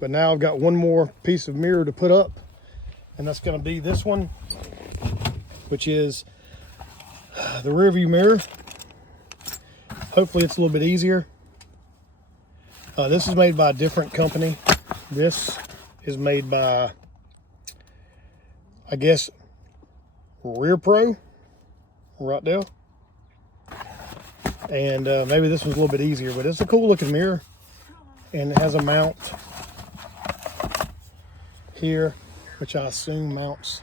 But now I've got one more piece of mirror to put up, and that's going to be this one, which is the rear view mirror. Hopefully it's a little bit easier. This is made by a different company. This is made by, I guess, RERPRO, Rottdale. And maybe this one's a little bit easier, but it's a cool looking mirror. And it has a mount here, which I assume mounts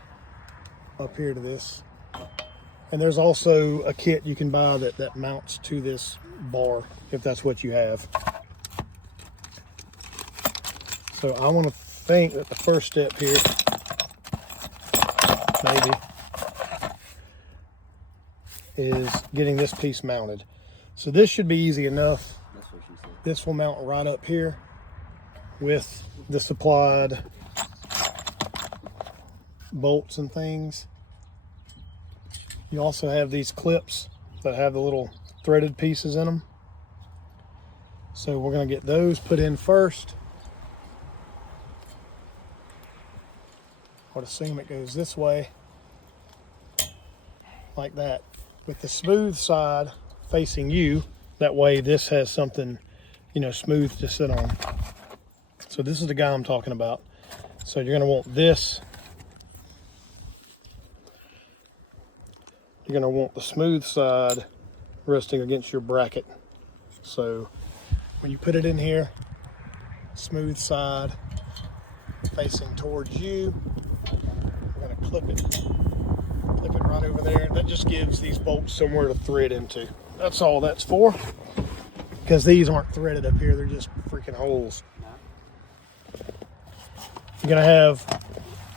up here to this. And there's also a kit you can buy that mounts to this bar, if that's what you have. So I want to think that the first step here, maybe, is getting this piece mounted. So this should be easy enough. That's what she said. This will mount right up here with the supplied bolts and things. You also have these clips that have the little threaded pieces in them. So we're going to get those put in first. I would assume it goes this way, like that, with the smooth side facing you. That way this has something, you know, smooth to sit on. So this is the guy I'm talking about. So you're going to want this. You're going to want the smooth side resting against your bracket. So when you put it in here, smooth side facing towards you, we're going to clip it right over there. That just gives these bolts somewhere to thread into. That's all that's for, because these aren't threaded up here, they're just freaking holes. You're going to have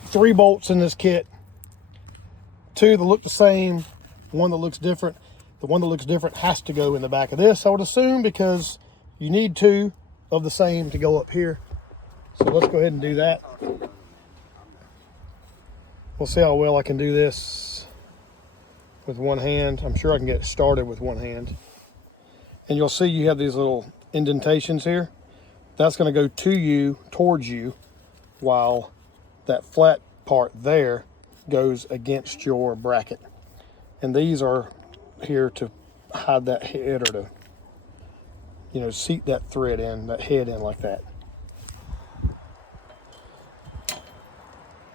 3 bolts in this kit, 2 that look the same, 1 that looks different. The one that looks different has to go in the back of this, I would assume, because you need 2 of the same to go up here. So let's go ahead and do that. We'll see how well I can do this with one hand. I'm sure I can get it started with one hand. And you'll see you have these little indentations here. That's going to go to you, towards you, while that flat part there goes against your bracket. And these are here to hide that head, or to, you know, seat that thread in, that head in like that.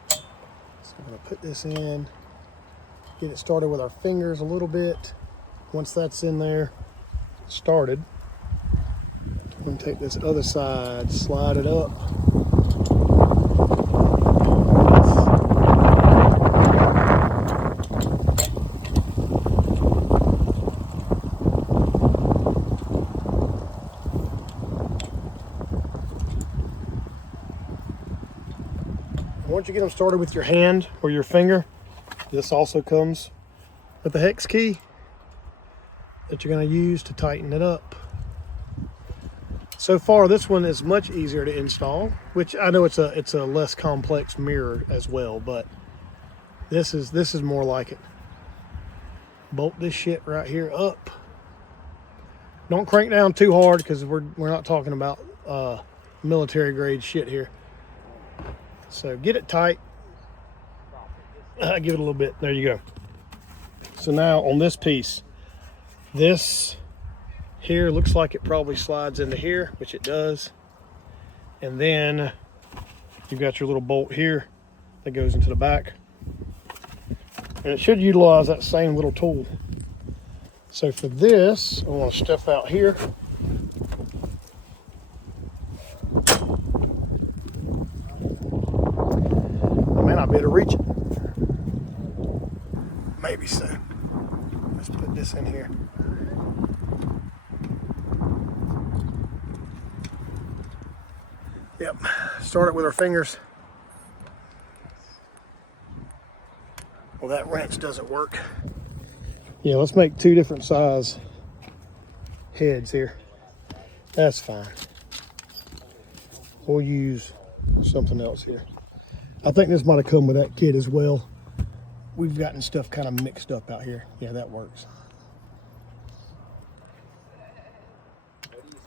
So I'm going to put this in, get it started with our fingers a little bit. Once that's in there, started, I'm going to take this other side, slide it up. Once you get them started with your hand or your finger, this also comes with the hex key that you're going to use to tighten it up. So far, this one is much easier to install, which I know it's a less complex mirror as well, but this is more like it. Bolt this shit right here up. Don't crank down too hard, because we're not talking about military grade shit here. So get it tight. Give it a little bit. There you go. So now on this piece, this here looks like it probably slides into here, which it does. And then you've got your little bolt here that goes into the back. And it should utilize that same little tool. So for this, I want to step out here. I may not be able to reach it. Maybe so. Let's put this in here. Yep, start it with our fingers. Well, that wrench doesn't work. Yeah, let's make 2 different size heads here. That's fine. We'll use something else here. I think this might have come with that kit as well. We've gotten stuff kind of mixed up out here. Yeah, that works. What do you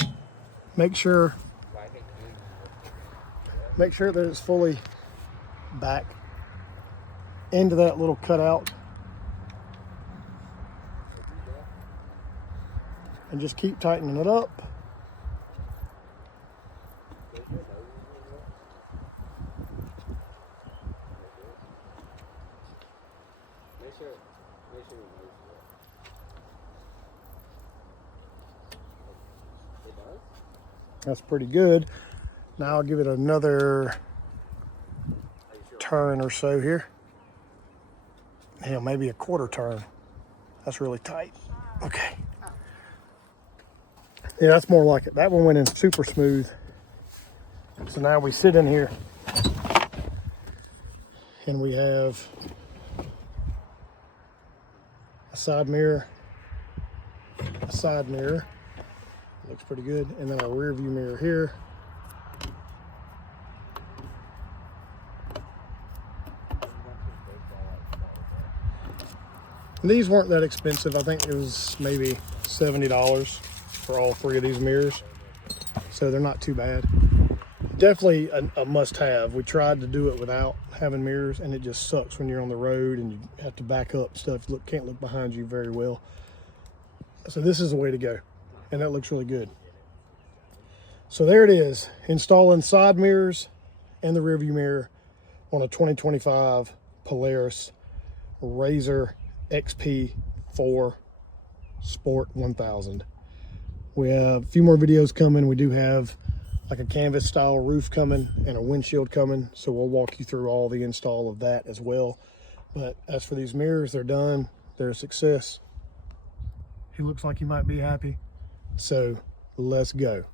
say? Make sure that it's fully back into that little cutout. And just keep tightening it up. That's pretty good. Now I'll give it another turn or so here. Hell, maybe a quarter turn. That's really tight. Okay. Yeah, that's more like it. That one went in super smooth. So now we sit in here and we have a side mirror, looks pretty good, and then our rear view mirror here. And these weren't that expensive. I think it was maybe $70 for all three of these mirrors, so they're not too bad. Definitely a must-have. We tried to do it without having mirrors, and it just sucks when you're on the road and you have to back up stuff. Can't look behind you very well. So this is the way to go, and that looks really good. So there it is, installing side mirrors and the rear view mirror on a 2025 Polaris RZR XP 4 Sport 1000. We have a few more videos coming. We do have like a canvas style roof coming and a windshield coming, so we'll walk you through all the install of that as well. But as for these mirrors, they're done. They're a success. He looks like he might be happy, so let's go.